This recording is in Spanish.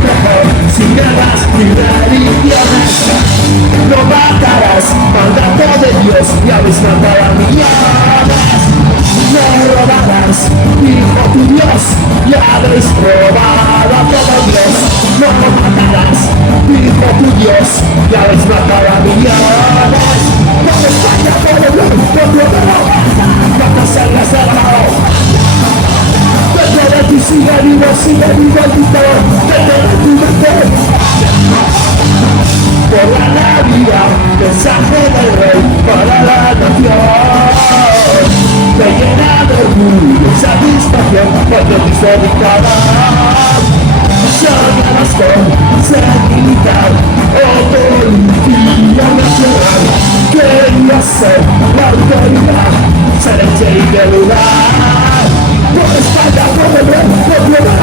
mejor, sin guerras ni religiones. No matarás, mandato de Dios, y habéis matado a millones. No robarás, dijo tu Dios, y habéis robado a todo Dios. No matarás, dijo tu Dios, y habéis matado a millones. No me España por el bien, no te robas, no te salgas de la dentro de ti sigue vivo el dictador, dentro de tu mente. Por la Navidad, mensaje del rey para la nación. Te llena de orgullo y satisfacción cuando te hizo dictador. Soñabas con ser militar o policía nacional. Querías ser la autoridad, ser el rey del lugar. Por España, por el bien, por